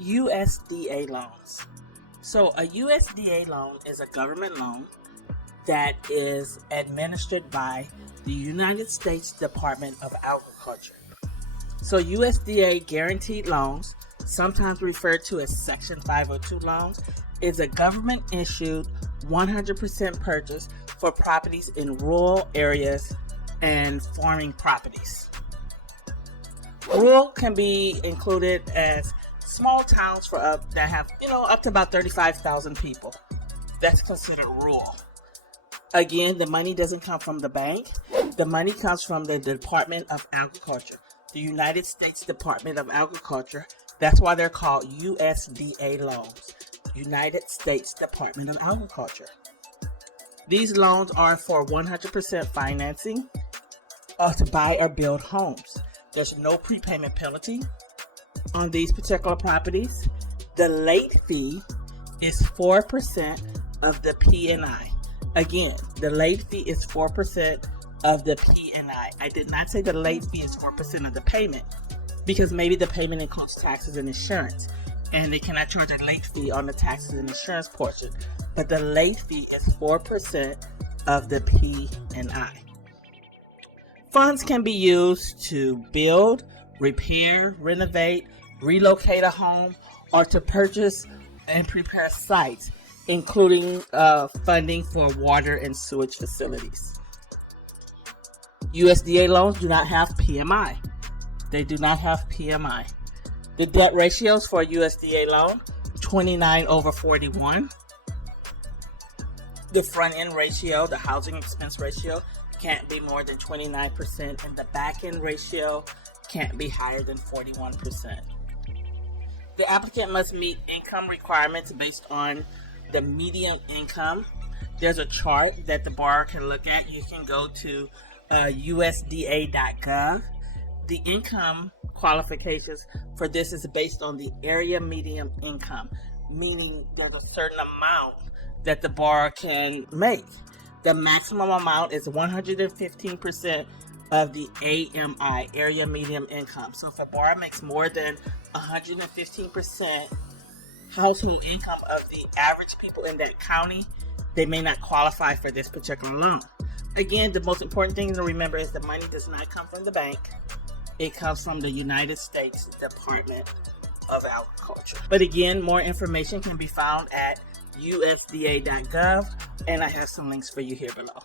USDA loans. So a USDA loan is a government loan that is administered by the United States Department of Agriculture. So USDA guaranteed loans, sometimes referred to as Section 502 loans, is a government issued 100% purchase for properties in rural areas and farming properties. Rural can be included as small towns that have up to about 35,000 people. That's considered rural. Again, the money doesn't come from the bank. The money comes from the Department of Agriculture, the United States Department of Agriculture. That's why they're called USDA loans, United States Department of Agriculture. These loans are for 100% financing to buy or build homes. There's no prepayment penalty on these particular properties. The late fee is 4% of the P&I. Again, the late fee is 4% of the P&I. I did not say the late fee is 4% of the payment, because maybe the payment includes taxes and insurance, and they cannot charge a late fee on the taxes and insurance portion. But the late fee is 4% of the P&I. Funds can be used to build, repair, renovate, relocate a home, or to purchase and prepare sites, including funding for water and sewage facilities. USDA loans do not have PMI. They do not have PMI. The debt ratios for a USDA loan, 29/41. The front end ratio, the housing expense ratio, can't be more than 29%, and the back end ratio can't be higher than 41%. The applicant must meet income requirements based on the median income. There's a chart that the borrower can look at. You can go to USDA.gov. The income qualifications for this is based on the area median income, meaning there's a certain amount that the borrower can make. The maximum amount is 115% of the AMI, area median income. So if a borrower makes more than 115% household income of the average people in that county, they may not qualify for this particular loan. Again, the most important thing to remember is the money does not come from the bank. It comes from the United States Department of Agriculture. But again, more information can be found at USDA.gov, and I have some links for you here below.